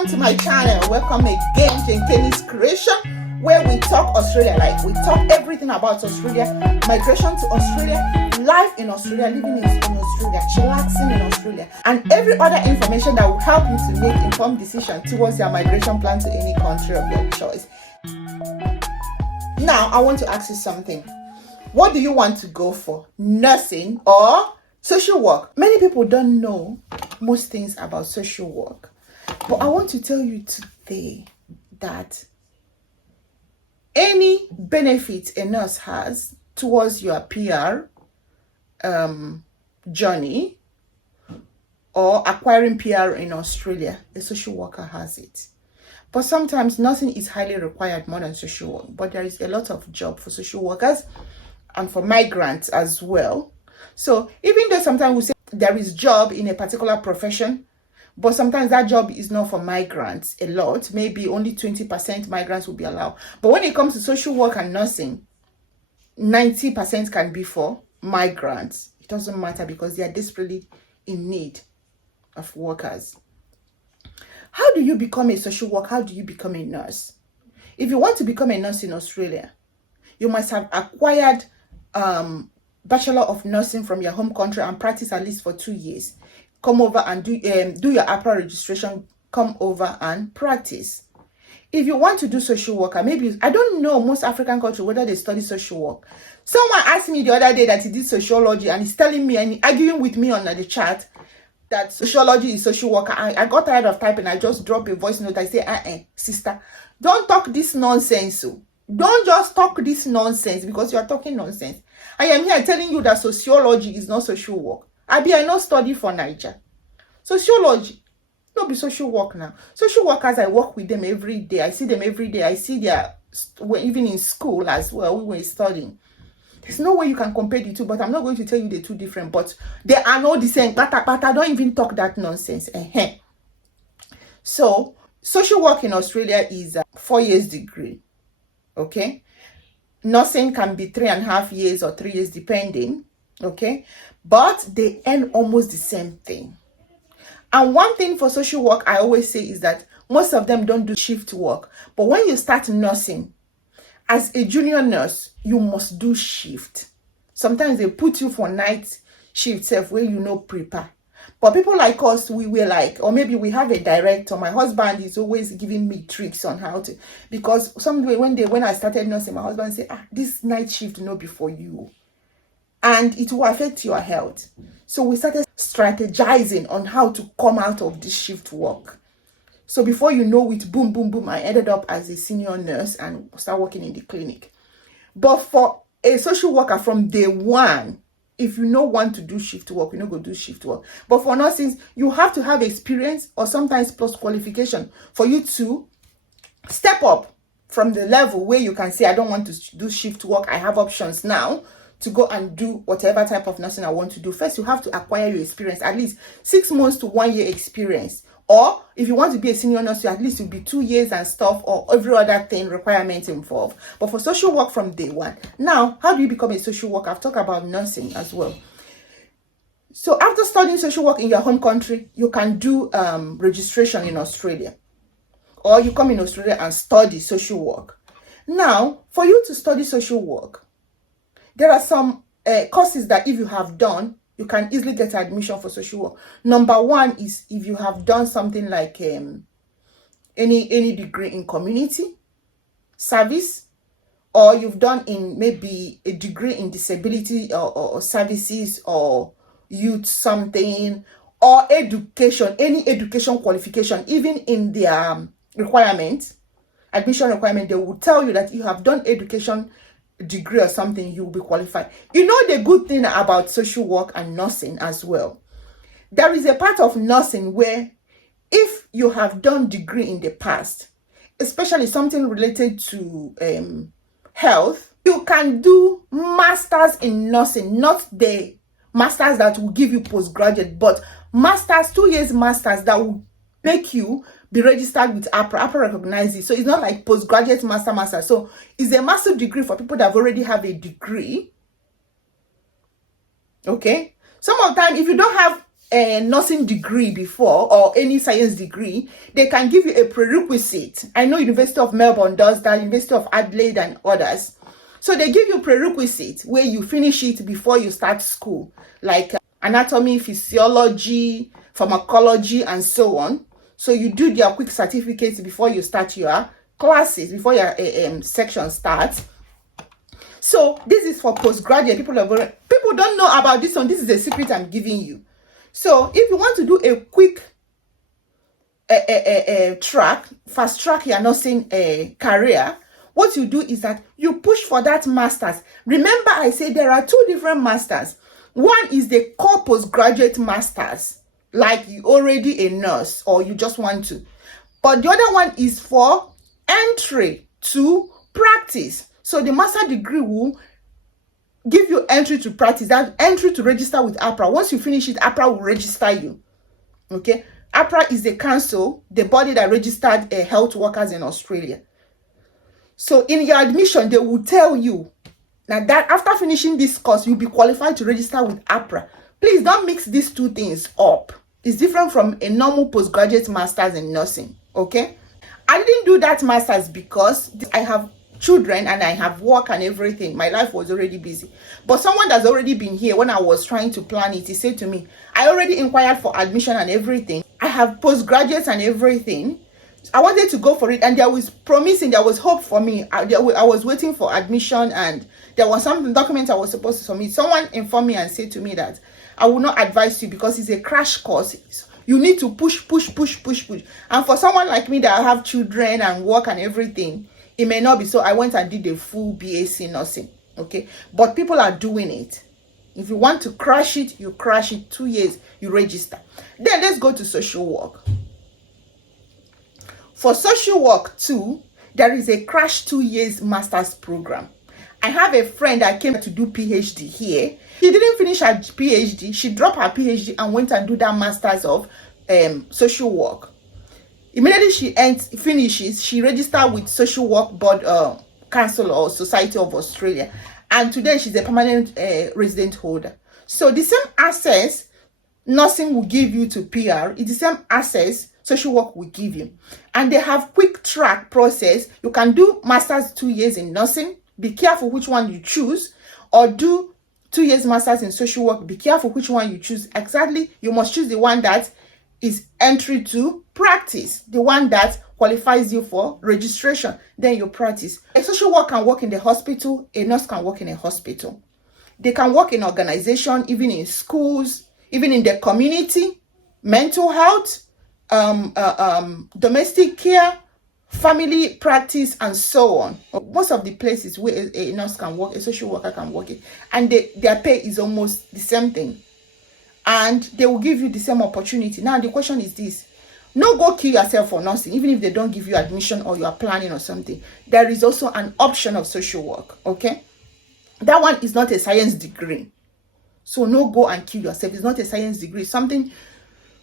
Welcome to my channel. Welcome again to Kenny's Creation, where we talk Australia life. We talk everything about Australia, migration to Australia, life in Australia, living in Australia, chillaxing in Australia, and every other information that will help you to make informed decisions towards your migration plan to any country of your choice. Now, I want to ask you something. What do you want to go for? Nursing or social work? Many people don't know most things about social work. But I want to tell you today that any benefit a nurse has towards your PR journey or acquiring PR in Australia, a social worker has it. But sometimes nursing is highly required more than social work. But there is a lot of job for social workers and for migrants as well. So even though sometimes we say there is job in a particular profession, but sometimes that job is not for migrants a lot. Maybe only 20% migrants will be allowed. But when it comes to social work and nursing, 90% can be for migrants. It doesn't matter because they are desperately in need of workers. How do you become a social worker? How do you become a nurse? If you want to become a nurse in Australia, you must have acquired Bachelor of Nursing from your home country and practice at least for 2 years. Come over and do your APRA registration, come over and practice. If you want to do social worker, maybe, I don't know most African countries whether they study social work. Someone asked me the other day that he did sociology and he's telling me and arguing with me on the chat that sociology is social worker. I got tired of typing. I just drop a voice note. I say, sister, don't talk this nonsense. Don't just talk this nonsense because you are talking nonsense. I am here telling you that sociology is not social work. I no study for Niger. Sociology, no be social work now. Social workers, I work with them every day. I see them every day. I see their, even in school as well, we were studying. There's no way you can compare the two, but I'm not going to tell you they're two different, but they are not the same. But I don't even talk that nonsense. So, social work in Australia is a 4 years degree. Okay? Nursing can be 3.5 years or 3 years depending. Okay? But they earn almost the same thing. And one thing for social work I always say is that most of them don't do shift work. But when you start nursing, as a junior nurse, you must do shift. Sometimes they put you for night shift where you know prepare. But people like us, we were like, or maybe we have a director. My husband is always giving me tricks on how to, because someday when I started nursing, my husband said, this night shift no be for you. And it will affect your health. So we started strategizing on how to come out of this shift work. So before you know it, boom, boom, boom, I ended up as a senior nurse and start working in the clinic. But for a social worker from day one, if you don't want to do shift work, you don't go do shift work. But for nurses, you have to have experience or sometimes post qualification for you to step up from the level where you can say, I don't want to do shift work. I have options now to go and do whatever type of nursing I want to do. First, you have to acquire your experience, at least 6 months to 1 year experience. Or if you want to be a senior nurse, at least it'll be 2 years and stuff, or every other thing requirements involved. But for social work from day one. Now, how do you become a social worker? I've talked about nursing as well. So after studying social work in your home country, you can do registration in Australia. Or you come in Australia and study social work. Now, for you to study social work, there are some courses that if you have done, you can easily get admission for social work. Number one is if you have done something like any degree in community service, or you've done in maybe a degree in disability or services or youth something, or education, any education qualification, even in their requirement, admission requirement, they will tell you that you have done education degree or something, you will be qualified. You know the good thing about social work and nursing as well. There is a part of nursing where if you have done degree in the past, especially something related to health, you can do masters in nursing, not the masters that will give you postgraduate, but masters, 2 years masters that will make you be registered with APRA. APRA recognizes it. So it's not like postgraduate master. So it's a massive degree for people that already have a degree. Okay? Some of the time, if you don't have a nursing degree before or any science degree, they can give you a prerequisite. I know University of Melbourne does that, University of Adelaide and others. So they give you prerequisite where you finish it before you start school, like anatomy, physiology, pharmacology, and so on. So you do their quick certificates before you start your classes, before your section starts. So this is for postgraduate. People don't know about this one. This is a secret I'm giving you. So if you want to do a quick fast track your nursing career, what you do is that you push for that master's. Remember, I said there are two different masters. One is the core postgraduate masters, like you already a nurse or you just want to. But the other one is for entry to practice. So the master degree will give you entry to practice, that entry to register with APRA. Once you finish it, APRA will register you. Okay? APRA is the council, the body that registered health workers in Australia. So in your admission, they will tell you now that after finishing this course, you'll be qualified to register with APRA. Please don't mix these two things up. It's different from a normal postgraduate master's in nursing. Okay? I didn't do that master's because I have children and I have work and everything. My life was already busy. But someone that's already been here, when I was trying to plan it, he said to me, I already inquired for admission and everything. I have postgraduates and everything. I wanted to go for it, and there was hope for me. I was waiting for admission, and there was some documents I was supposed to submit. Someone informed me and said to me that I will not advise you because it's a crash course. You need to push. And for someone like me that I have children and work and everything, it may not be. So I went and did the full BAc nursing. Okay, but people are doing it. If you want to crash it, you crash it. 2 years, you register. Then let's go to social work. For social work too, there is a crash 2 years master's program. I have a friend that came to do PhD here. She didn't finish her PhD. She dropped her PhD and went and do that master's of social work. Immediately she finishes, she registered with Social Work Board Council or Society of Australia. And today she's a permanent resident holder. So the same access nursing will give you to PR is the same access social work will give you. And they have quick track process. You can do master's 2 years in nursing. Be careful which one you choose. Or do 2 years master's in social work. Be careful which one you choose. Exactly, you must choose the one that is entry to practice. The one that qualifies you for registration. Then you practice. A social worker can work in the hospital. A nurse can work in a hospital. They can work in organization, even in schools, even in the community, mental health, domestic care, family practice, and so on. Most of the places where a nurse can work, a social worker can work it, and their pay is almost the same thing, and they will give you the same opportunity. Now the question is this: no go kill yourself for nursing, even if they don't give you admission or you are planning or something. There is also an option of social work. Okay, that one is not a science degree, so no go and kill yourself. It's not a science degree. It's something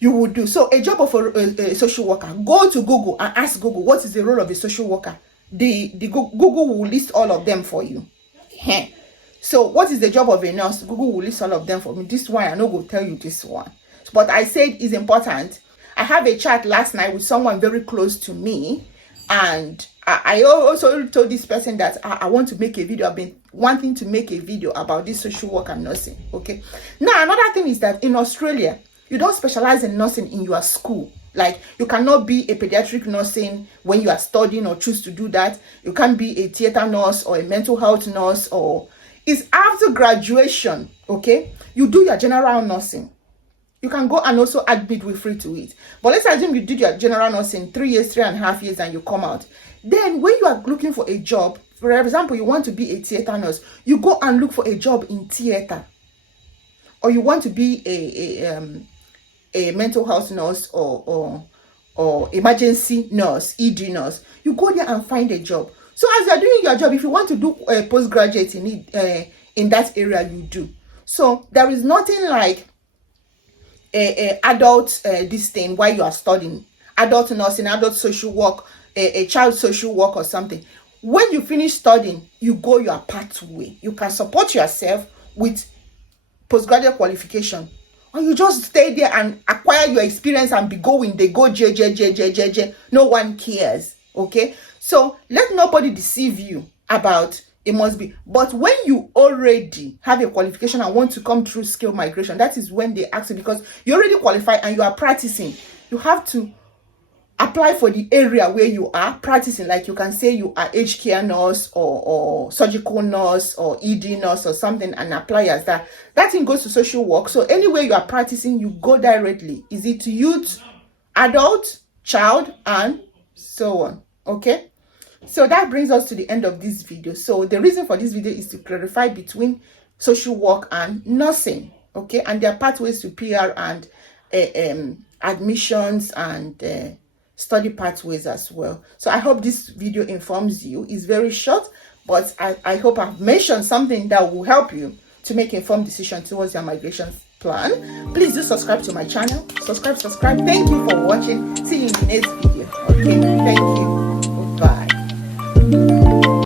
you will do. So a job of a social worker, go to Google and ask Google what is the role of a social worker. Google will list all of them for you. So what is the job of a nurse? Google will list all of them for me. This one I no go tell you this one, but I said it's important. I have a chat last night with someone very close to me, and I also told this person that I want to make a video. I've been wanting to make a video about this social work and nursing. Okay, now another thing is that in Australia, you don't specialize in nursing in your school. Like, you cannot be a pediatric nursing when you are studying or choose to do that. You can't be a theater nurse or a mental health nurse, or it's after graduation, okay? You do your general nursing. You can go and also add midwifery to it. But let's assume you did your general nursing 3 years, 3.5 years, and you come out. Then when you are looking for a job, for example, you want to be a theater nurse, you go and look for a job in theater. Or you want to be a mental health nurse or emergency nurse, ED nurse, you go there and find a job. So as you're doing your job, if you want to do a postgraduate in that area, you do. So there is nothing like a adult this thing while you are studying, adult nursing, adult social work, a child social work or something. When you finish studying, you go your pathway. You can support yourself with postgraduate qualification, or you just stay there and acquire your experience and be going. They go j. No one cares. Okay, so let nobody deceive you about it must be. But when you already have a qualification and want to come through skill migration, that is when they ask you, because you already qualified and you are practicing. You have to apply for the area where you are practicing. Like you can say you are aged care nurse or surgical nurse or ED nurse or something, and apply as that. That thing goes to social work. So anywhere you are practicing, you go directly. Is it youth, adult, child, and so on? Okay, so that brings us to the end of this video. So the reason for this video is to clarify between social work and nursing. Okay, and there are pathways to PR and admissions and study pathways as well. So I hope this video informs you. It's very short, but I hope I've mentioned something that will help you to make informed decision towards your migration plan. Please do subscribe to my channel. Subscribe. Thank you for watching. See you in the next video. Okay.